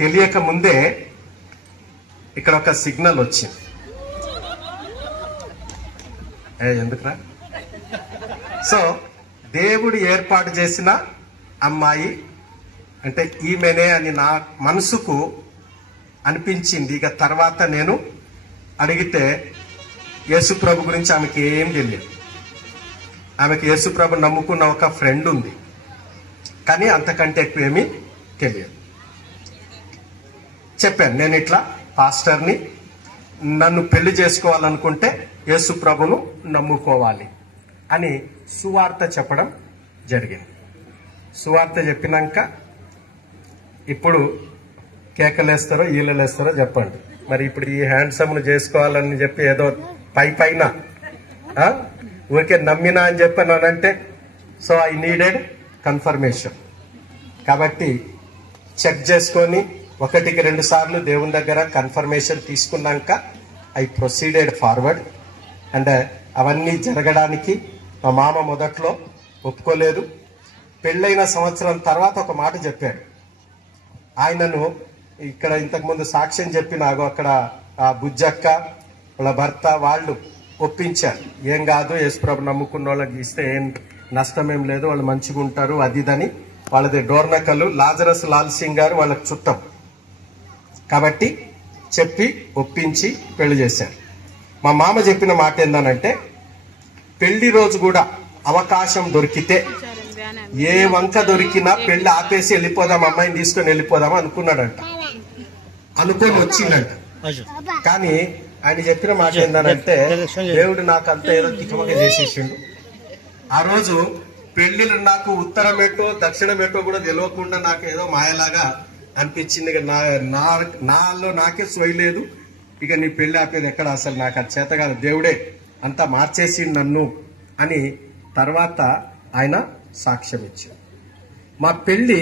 తెలియక ముందే ఇక్కడ ఒక సిగ్నల్ వచ్చింది. ఎందుకురా? సో దేవుడు ఏర్పాటు చేసిన అమ్మాయి అంటే ఈమెనే అని నా మనసుకు అనిపించింది. ఇక తర్వాత నేను అడిగితే యేసుప్రభు గురించి ఆమెకి ఏం తెలియదు. ఆమెకి యేసుప్రభు నమ్ముకున్న ఒక ఫ్రెండ్ ఉంది, కానీ అంతకంటే ఎక్కువ ఏమీ తెలియదు. చెప్పాను, నేను ఇట్లా పాస్టర్ని, నన్ను పెళ్లి చేసుకోవాలనుకుంటే యేసుప్రభును నమ్ముకోవాలి అని సువార్త చెప్పడం జరిగింది. సువార్త చెప్పినాక ఇప్పుడు కేకలేస్తారో ఈలలేస్తారో చెప్పండి. మరి ఇప్పుడు ఈ హ్యాండ్సమ్ను చేసుకోవాలని చెప్పి ఏదో పైన ఊరికే నమ్మినా అని చెప్పానంటే, సో ఐ నీడెడ్ కన్ఫర్మేషన్. కాబట్టి చెక్ చేసుకొని 1-2 సార్లు దేవుని దగ్గర కన్ఫర్మేషన్ తీసుకున్నాక ఐ ప్రొసీడెడ్ ఫార్వర్డ్. అండ్ అవన్నీ జరగడానికి మా మామ మొదట్లో ఒప్పుకోలేదు. పెళ్ళైన సంవత్సరం తర్వాత ఒక మాట చెప్పాడు. ఆయనను ఇక్కడ ఇంతకుముందు సాక్ష్యం చెప్పినాగో అక్కడ ఆ బుజ్జక్క వాళ్ళ భర్త వాళ్ళు ఒప్పించారు. ఏం కాదు, యేసుప్రభు నమ్ముకున్న వాళ్ళకి ఇస్తే ఏం నష్టం ఏం లేదు, వాళ్ళు మంచిగా ఉంటారు అది ఇదని. వాళ్ళది డోర్నకల్లు, లాజరస్ లాల్ సింగ్ గారు వాళ్ళకి చుట్టం. కాబట్టి చెప్పి ఒప్పించి పెళ్లి చేశారు. మా మామ చెప్పిన మాట ఏందనంటే, పెళ్లి రోజు కూడా అవకాశం దొరికితే ఏ వంక దొరికినా పెళ్లి ఆపేసి వెళ్ళిపోదాం, అమ్మాయిని తీసుకొని వెళ్ళిపోదాం అనుకున్నాడంట. అనుకొని వచ్చిందంట. కానీ ఆయన చెప్పిన మాట ఏందనంటే, దేవుడు నాకు అంత ఏదో తికమక చేసేసిండు. ఆ రోజు పెళ్లిలో నాకు ఉత్తరం ఏంటో దక్షిణం ఏంటో కూడా తెలియకుండా నాకు ఏదో మాయలాగా అనిపించింది. ఇక నాలో నాకే సోయలేదు. ఇక నీ పెళ్లి ఆపేది ఎక్కడ, అసలు నాకు అది చేత కాదు, దేవుడే అంతా మార్చేసి నన్ను అని తర్వాత ఆయన సాక్ష్యం ఇచ్చారు. మా పెళ్లి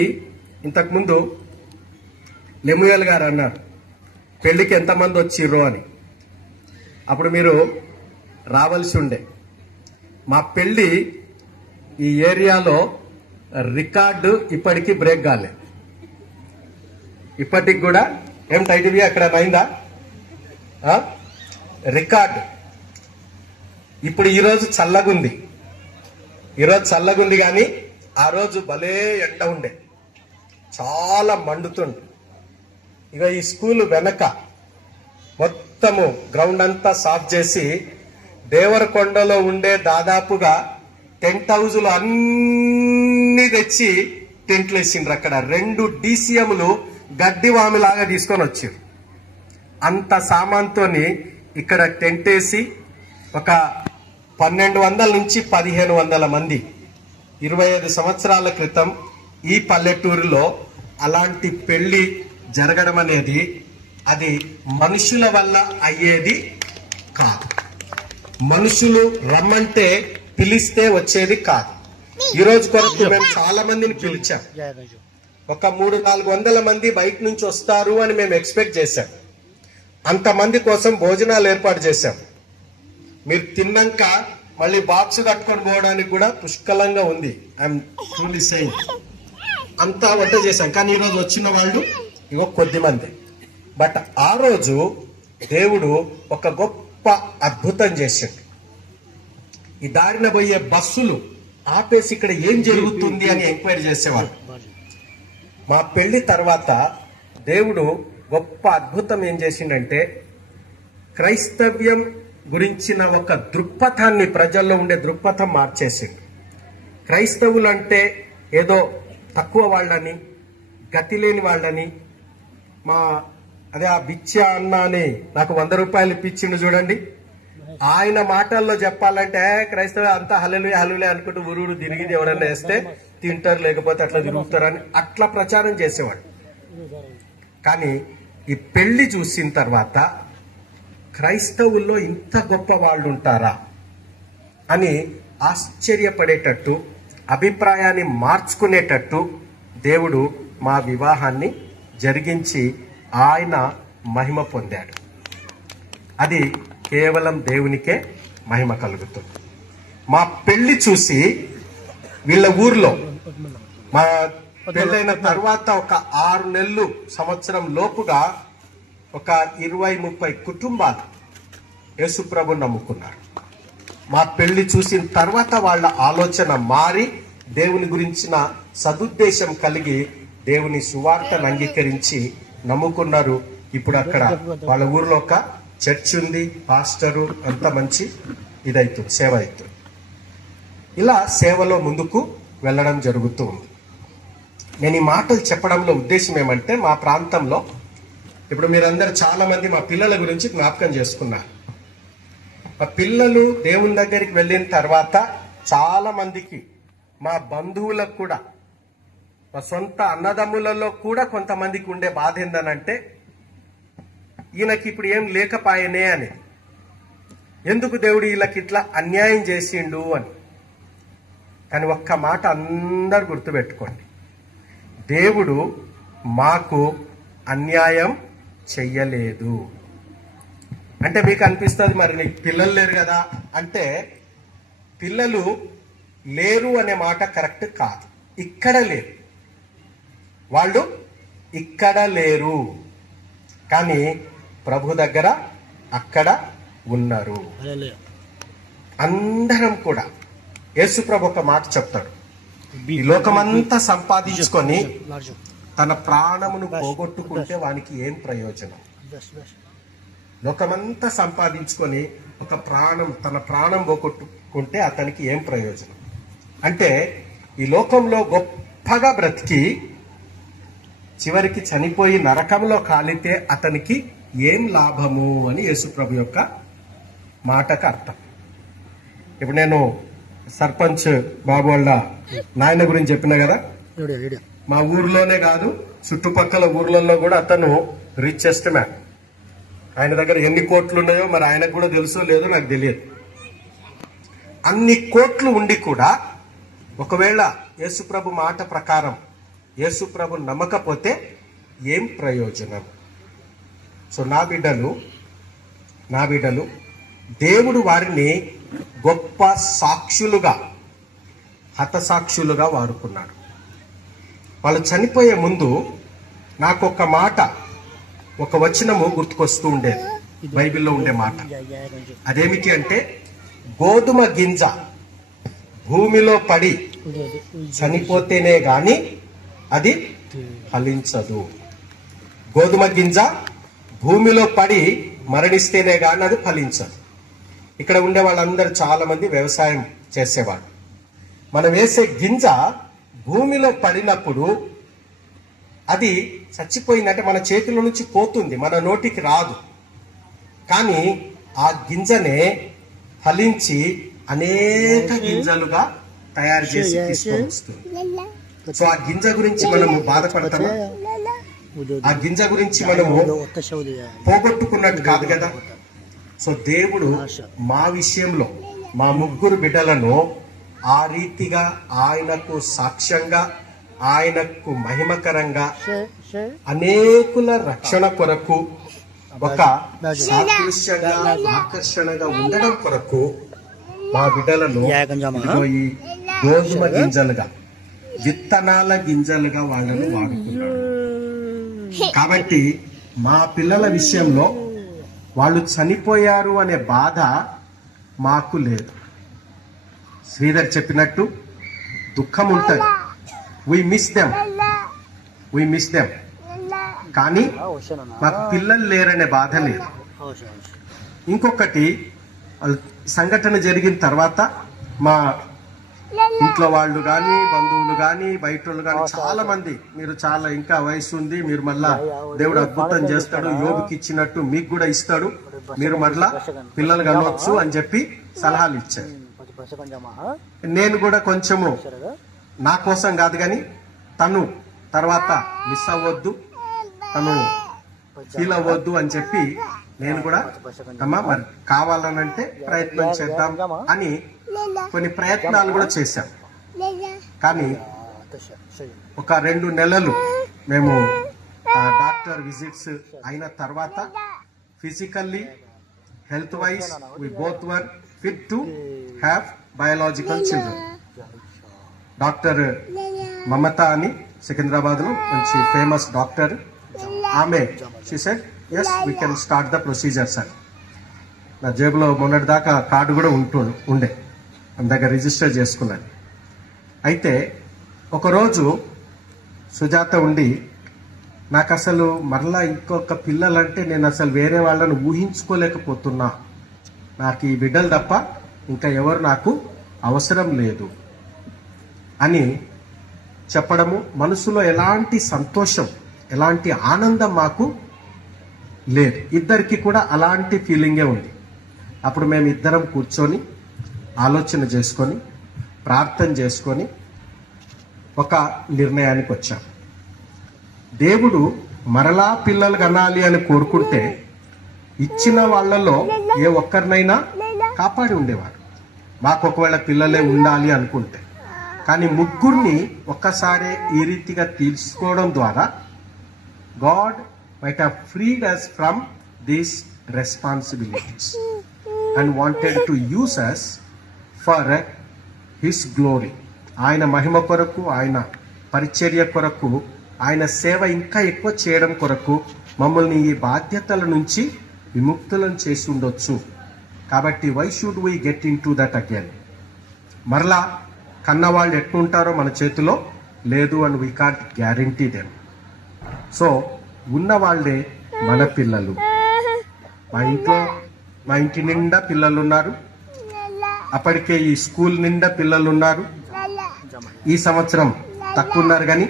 ఇంతకుముందు లెముయల్ గారు అన్నారు, పెళ్లికి ఎంతమంది వచ్చిర్రో అని. అప్పుడు మీరు రావాల్సి ఉండే. మా పెళ్లి ఈ ఏరియాలో రికార్డు ఇప్పటికీ బ్రేక్ కాలేదు. ఇప్పటికి కూడా ఏం టైటిల్ అక్కడ అయిందా రికార్డు. ఇప్పుడు ఈరోజు చల్లగుంది, కానీ ఆ రోజు భలే ఎండ ఉండే, చాలా మండుతుండే. ఇక ఈ స్కూల్ వెనక మొత్తము గ్రౌండ్ అంతా సాఫ్ చేసి దేవరకొండలో ఉండే దాదాపుగా టెంట్ హౌజులు అన్ని తెచ్చి టెంట్లు వేసిండ్రు. అక్కడ 2 DCMలు గడ్డివామిలాగా తీసుకొని వచ్చారు. అంత సామాన్తోని ఇక్కడ టెంట్ వేసి ఒక 1200 నుంచి 1500 మంది 25 సంవత్సరాల క్రితం ఈ పల్లెటూరులో అలాంటి పెళ్లి జరగడం అనేది అది మనుషుల వల్ల అయ్యేది కాదు. మనుషులు రమ్మంటే పిలిస్తే వచ్చేది కాదు. ఈ రోజు కొరకు మేము చాలా మందిని పిలిచాం. ఒక 300-400 మంది బయట నుంచి వస్తారు అని మేము ఎక్స్పెక్ట్ చేశాం. అంతమంది కోసం భోజనాలు ఏర్పాటు చేశాం. మీరు తిన్నాక మళ్ళీ బాక్స్ కట్టుకొని పోవడానికి కూడా పుష్కలంగా ఉంది. I'm truly saying. అంతా వంట చేశాం. కానీ ఈరోజు వచ్చిన వాళ్ళు ఇగో కొద్ది మంది. బట్ ఆ రోజు దేవుడు ఒక గొప్ప అద్భుతం చేశాడు. ఈ దారిన పోయే బస్సులు ఆపేసి ఇక్కడ ఏం జరుగుతుంది అని ఎంక్వైరీ చేసేవాళ్ళు. మా పెళ్లి తర్వాత దేవుడు గొప్ప అద్భుతం ఏం చేసిండంటే, క్రైస్తవ్యం గురించిన ఒక దృక్పథాన్ని, ప్రజల్లో ఉండే దృక్పథం మార్చేసిండు. క్రైస్తవులు అంటే ఏదో తక్కువ వాళ్ళని, గతి లేని వాళ్ళని, ఆ బిచ్చా అన్న అని నాకు 100 రూపాయలు ఇప్పించిండు చూడండి. ఆయన మాటల్లో చెప్పాలంటే క్రైస్తవ అంతా హల్లెలూయా హల్లెలూయా అనుకుంటూ ఊరు తిరిగి ఎవరన్నా వేస్తే తింటారు, లేకపోతే అట్లా తిరుగుతారని అట్లా ప్రచారం చేసేవాడు. కానీ ఈ పెళ్లి చూసిన తర్వాత క్రైస్తవుల్లో ఇంత గొప్ప వాళ్ళు ఉంటారా అని ఆశ్చర్యపడేటట్టు, అభిప్రాయాన్ని మార్చుకునేటట్టు దేవుడు మా వివాహాన్ని జరిగించి ఆయన మహిమ పొందాడు. అది కేవలం దేవునికే మహిమ కలుగుతుంది. మా పెళ్లి చూసి వీళ్ళ ఊర్లో మా పెళ్ళైన తర్వాత ఒక 6 నెలలు సంవత్సరం లోపుగా ఒక 20-30 కుటుంబాలు యేసుప్రభు నమ్ముకున్నారు. మా పెళ్లి చూసిన తర్వాత వాళ్ళ ఆలోచన మారి దేవుని గురించిన సదుద్దేశం కలిగి దేవుని సువార్తను అంగీకరించి నమ్ముకున్నారు. ఇప్పుడు అక్కడ వాళ్ళ ఊర్లో ఒక చర్చ్ ఉంది, పాస్టరు, అంత మంచి ఇదైతుంది, సేవ అవుతుంది. ఇలా సేవలో ముందుకు వెళ్ళడం జరుగుతూ ఉంది. నేను ఈ మాటలు చెప్పడంలో ఉద్దేశం ఏమంటే, మా ప్రాంతంలో ఇప్పుడు మీరందరూ చాలా మంది మా పిల్లల గురించి జ్ఞాపకం చేసుకున్నారు. మా పిల్లలు దేవుని దగ్గరికి వెళ్ళిన తర్వాత చాలా మందికి, మా బంధువులకు కూడా, మా సొంత అన్నదమ్ములలో కూడా కొంతమందికి ఉండే బాధ ఏందనంటే, ఈయనకి ఇప్పుడు ఏం లేకపాయనే అని, ఎందుకు దేవుడు వీళ్ళకి ఇట్లా అన్యాయం చేసిండు అని. కానీ ఒక్క మాట అందరు గుర్తుపెట్టుకోండి, దేవుడు మాకు అన్యాయం చెయ్యలేదు. అంటే మీకు అనిపిస్తుంది మరి నీకు పిల్లలు లేరు కదా అంటే, పిల్లలు లేరు అనే మాట కరెక్ట్ కాదు. ఇక్కడ లేరు, వాళ్ళు ఇక్కడ లేరు, కానీ ప్రభు దగ్గర అక్కడ ఉన్నారు. అందరం కూడా యేసు ప్రభు ఒక మాట చెప్తాడు, ఈ లోకమంతా సంపాదించుకొని తన ప్రాణమును పోగొట్టుకుంటే వానికి ఏం ప్రయోజనం? లోకమంతా సంపాదించుకొని తన ప్రాణం పోగొట్టుకుంటే అతనికి ఏం ప్రయోజనం? అంటే ఈ లోకంలో గొప్పగా బ్రతికి చివరికి చనిపోయి నరకంలో కాలితే అతనికి ఏం లాభము అని యేసుప్రభు యొక్క మాటకు అర్థం. ఇప్పుడు నేను సర్పంచ్ బాబు వాళ్ళ నాయన గురించి చెప్పిన కదా, మా ఊర్లోనే కాదు చుట్టుపక్కల ఊర్లలో కూడా అతను రిచెస్ట్ మ్యాన్. ఆయన దగ్గర ఎన్ని కోట్లు ఉన్నాయో మరి ఆయనకు కూడా తెలుసో లేదో నాకు తెలియదు. అన్ని కోట్లు ఉండి కూడా ఒకవేళ యేసుప్రభు మాట ప్రకారం యేసుప్రభు నమ్మకపోతే ఏం ప్రయోజనం? సో నా బిడ్డలు దేవుడు వారిని గొప్ప సాక్షులుగా, హతసాక్షులుగా వాడుకున్నాడు. వాళ్ళు చనిపోయే ముందు నాకు ఒక మాట, ఒక వచనము గుర్తుకొస్తూ ఉండేది, బైబిల్లో ఉండే మాట. అదేమిటి అంటే, గోధుమ గింజ భూమిలో పడి చనిపోతేనే గాని అది ఫలించదు. గోధుమ గింజ భూమిలో పడి మరణిస్తేనే గాని అది ఫలించదు. ఇక్కడ ఉండే వాళ్ళందరూ చాలా మంది వ్యవసాయం చేసేవాళ్ళు. మనం వేసే గింజ భూమిలో పడినప్పుడు అది చచ్చిపోయిందంటే మన చేతిలో నుంచి పోతుంది, మన నోటికి రాదు. కానీ ఆ గింజనే ఫలించి అనేక గింజలుగా తయారు చేసి తీసుకొని వస్తుంది. సో ఆ గింజ గురించి మనము బాధపడతామా? ఆ గింజ గురించి మనము పోగొట్టుకున్నట్టు కాదు కదా. సో దేవుడు మా విషయంలో మా 3 బిడ్డలను ఆ రీతిగా ఆయనకు సాక్ష్యంగా, ఆయనకు మహిమకరంగా, అనేకుల రక్షణ కొరకు ఒక సాదృశ్యంగా, ఆకర్షణగా ఉండడం కొరకు మా బిడ్డలను ఈ గోధుమ గింజలుగా, విత్తనాల గింజలుగా వాళ్ళను వాడుకున్నాడు. కాబట్టి మా పిల్లల విషయంలో వాళ్ళు చనిపోయారు అనే బాధ మాకు లేదు. శ్రీధర్ చెప్పినట్టు దుఃఖం ఉంటుంది, we miss them, కానీ మాకు పిల్లలు లేరనే బాధ లేదు. ఇంకొకటి, సంఘటన జరిగిన తర్వాత మా ఇంట్లో వాళ్ళు కానీ, బంధువులు కానీ, బయట వాళ్ళు కానీ చాలా మంది, మీరు చాలా ఇంకా వయసు ఉంది, మీరు మళ్ళా దేవుడు అద్భుతం చేస్తాడు, యోగుకి ఇచ్చినట్టు మీకు కూడా ఇస్తాడు, మీరు మళ్ళా పిల్లలు కనవచ్చు అని చెప్పి సలహాలు ఇచ్చారు. నేను కూడా కొంచెము నా కోసం కాదు కానీ తను తర్వాత మిస్ అవ్వద్దు, తను ఫీల్ అవ్వద్దు అని చెప్పి నేను కూడా అమ్మా మరి కావాలనంటే ప్రయత్నం చేద్దాం అని కొన్ని ప్రయత్నాలు కూడా చేశాం. కానీ ఒక 2 నెలలు మేము డాక్టర్ విజిట్స్ అయిన తర్వాత physically health wise we both were fit to have biological children. Doctor Mamata అని సికింద్రాబాద్ లో మంచి ఫేమస్ డాక్టర్, ఆమె she said yes we can start the procedure sir. నా జేబులో మొన్నటి దాకా కార్డు కూడా ఉండే మన దగ్గర రిజిస్టర్ చేసుకున్నాను. అయితే ఒకరోజు సుజాత ఉండి నాకు అసలు మరలా ఇంకొక పిల్లలంటే నేను అసలు వేరే వాళ్ళని ఊహించుకోలేకపోతున్నా, నాకు ఈ బిడ్డలు తప్ప ఇంకా ఎవరు నాకు అవసరం లేదు అని చెప్పడము, మనసులో ఎలాంటి సంతోషం ఎలాంటి ఆనందం మాకు లేదు. ఇద్దరికి కూడా అలాంటి ఫీలింగే ఉంది. అప్పుడు మేము ఇద్దరం కూర్చొని ఆలోచన చేసుకొని ప్రార్థన చేసుకొని ఒక నిర్ణయానికి వచ్చాం. దేవుడు మరలా పిల్లలు కనాలి అని కోరుకుంటే ఇచ్చిన వాళ్ళలో ఏ ఒక్కరినైనా కాపాడి ఉండేవాడు, మాకు ఒకవేళ పిల్లలే ఉండాలి అనుకుంటే. కానీ ముగ్గురిని ఒక్కసారి ఈ రీతిగా తీసుకోవడం ద్వారా God might have freed us from these responsibilities and wanted to use us for His glory. ఆయన మహిమ కొరకు, ఆయన పరిచర్య కొరకు, ఆయన సేవ ఇంకా ఎక్కువ చేయడం కొరకు మమ్మల్ని ఈ బాధ్యతల నుంచి విముక్తులను చేసి ఉండొచ్చు. కాబట్టి why should we get in to that again? మరలా కన్నవాళ్ళు ఎట్లుంటారో మన చేతిలో లేదు and we can't guarantee them. So ఉన్న వాళ్ళే మన పిల్లలు. మా ఇంటి నిండా పిల్లలు ఉన్నారు, అప్పటికే ఈ స్కూల్ నిండా పిల్లలు ఉన్నారు. ఈ సంవత్సరం తక్కువ ఉన్నారు, కానీ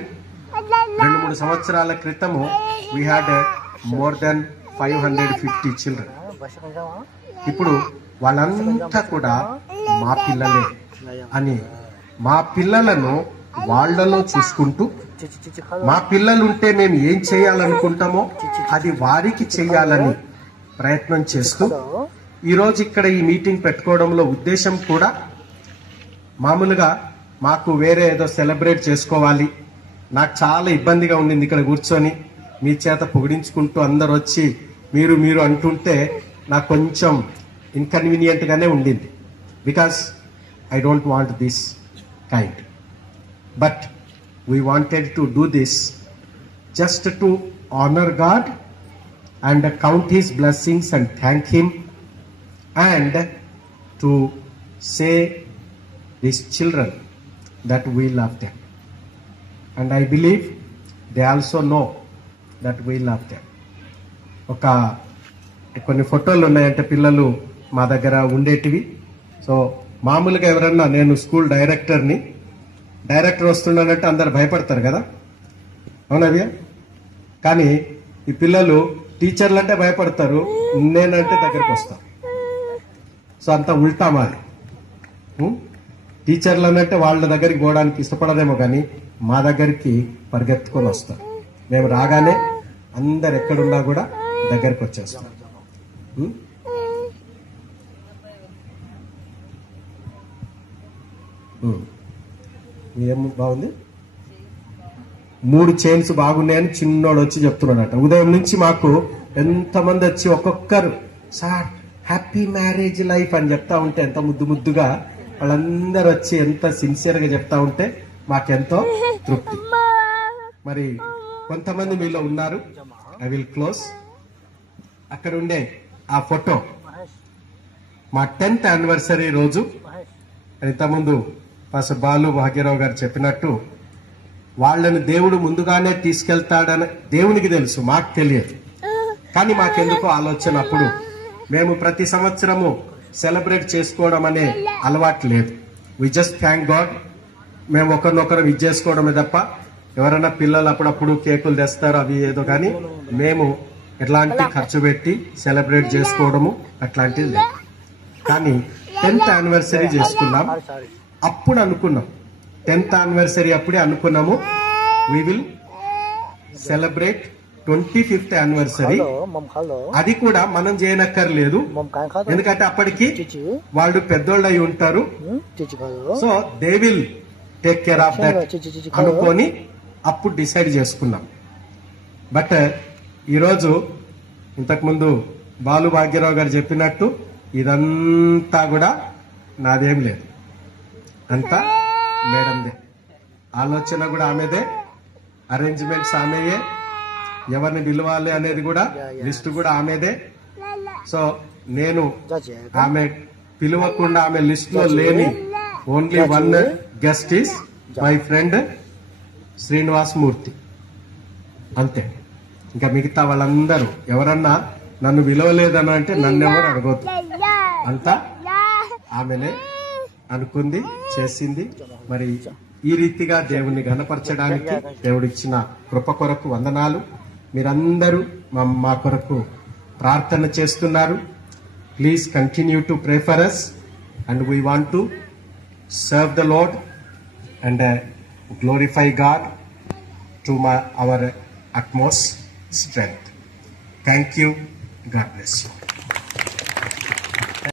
2-3 సంవత్సరాల క్రితము we had more than 550 children. ఇప్పుడు వాళ్ళంతా కూడా మా పిల్లలే అని మా పిల్లలను వాళ్ళలో చూసుకుంటూ, మా పిల్లలుంటే మేము ఏం చేయాలనుకుంటామో అది వారికి చేయాలని ప్రయత్నం చేస్తూ ఈరోజు ఇక్కడ ఈ మీటింగ్ పెట్టుకోవడంలో ఉద్దేశం కూడా మామూలుగా మాకు వేరే ఏదో సెలబ్రేట్ చేసుకోవాలి, నాకు చాలా ఇబ్బందిగా ఉండింది ఇక్కడ కూర్చొని మీ చేత పొగిడించుకుంటూ అందరు వచ్చి మీరు మీరు అంటుంటే నాకు కొంచెం ఇన్కన్వీనియంట్గానే ఉండింది. Because I don't want this kind, but we wanted to do this just to honor God and count His blessings and thank Him, and to say these children that we love them, and I believe they also know that we love them. కొన్ని ఫోటోలు ఉన్నాయంటే పిల్లలు మా దగ్గర ఉండేటివి. So మామూలుగా ఎవరన్నా, నేను స్కూల్ డైరెక్టర్ని, డైరెక్టర్ వస్తున్నానంటే అందరు భయపడతారు కదా, అవునవ్యా? కానీ ఈ పిల్లలు టీచర్లు అంటే భయపడతారు, నేనంటే దగ్గరికి వస్తాను. సో అంత ఉల్టా మాది. టీచర్లు అనంటే వాళ్ళ దగ్గరికి పోవడానికి ఇష్టపడదేమో, కానీ మా దగ్గరికి పరిగెత్తుకొని వస్తారు. మేము రాగానే అందరు ఎక్కడున్నా కూడా దగ్గరికి వచ్చేస్తాం. ఏం బాగుంది, 3 చైన్స్ బాగున్నాయని చిన్నోడు వచ్చి చెప్తున్నాడట. ఉదయం నుంచి మాకు ఎంతమంది వచ్చి ఒక్కొక్కరు సార్ హ్యాపీ మ్యారేజ్ లైఫ్ అని చెప్తా ఉంటే ఎంత ముద్దు ముద్దుగా వాళ్ళందరూ వచ్చి ఎంత సిన్సియర్గా చెప్తా ఉంటే మాకెంతో తృప్తి. మరి కొంతమంది మీలో ఉన్నారు, ఐ విల్ క్లోజ్. అక్కడ ఉండే ఆ ఫోటో మా 10th యానివర్సరీ రోజు. ఇంతకుముందు పాస్టర్ బాలు భాగ్యరావు గారు చెప్పినట్టు వాళ్ళని దేవుడు ముందుగానే తీసుకెళ్తాడని దేవునికి తెలుసు, మాకు తెలియదు. కానీ మాకెందుకో ఆలోచన అప్పుడు మేము ప్రతి సంవత్సరము సెలబ్రేట్ చేసుకోవడం అనే అలవాటు లేదు. We just thank God. మేము ఒకరినొకరు ఇది చేసుకోవడమే తప్ప ఎవరైనా పిల్లలు అప్పుడప్పుడు కేకులు తెస్తారు అవి ఏదో, కానీ మేము ఎట్లాంటి ఖర్చు పెట్టి సెలబ్రేట్ చేసుకోవడము అట్లాంటిది లేదు. కానీ 10th యానివర్సరీ చేసుకున్నాం. అప్పుడు అనుకున్నాం, 10th యానివర్సరీ అప్పుడే అనుకున్నాము, we will celebrate 25th anniversary. అది కూడా మనం చేయనక్కర్లేదు, ఎందుకంటే అప్పటికి వాళ్ళు పెద్దోళ్ళు అయి ఉంటారు. So they will take care of that అనుకొని అప్పుడు డిసైడ్ చేసుకున్నాం. బట్ ఈరోజు ఇంతకుముందు బాలు భాగ్యరావు గారు చెప్పినట్టు ఇదంతా కూడా నాదేం లేదు, అంతా మేడందే. ఆలోచన కూడా ఆమెదే, అరేంజ్మెంట్స్ ఆమెయే, ఎవరిని పిలవాలి అనేది కూడా లిస్ట్ కూడా ఆమెదే. సో నేను ఆమె పిలవకుండా ఆమె లిస్ట్ లో లేని only one guest is my friend Srinivas Murthy, అంతే. ఇంకా మిగతా వాళ్ళందరూ ఎవరన్నా నన్ను విలువలేదని అంటే నన్నెవరు అడగొద్దు, అంతా ఆమెనే అనుకుంది, చేసింది. మరి ఈ రీతిగా దేవుణ్ణి గణపరచడానికి దేవుడిచ్చిన కృప కొరకు వందనాలు. మీరందరూ మా కొరకు ప్రార్థన చేస్తున్నారు. Please continue to pray for us and we want to serve the Lord and glorify God to our utmost strength. Thank you. God bless you.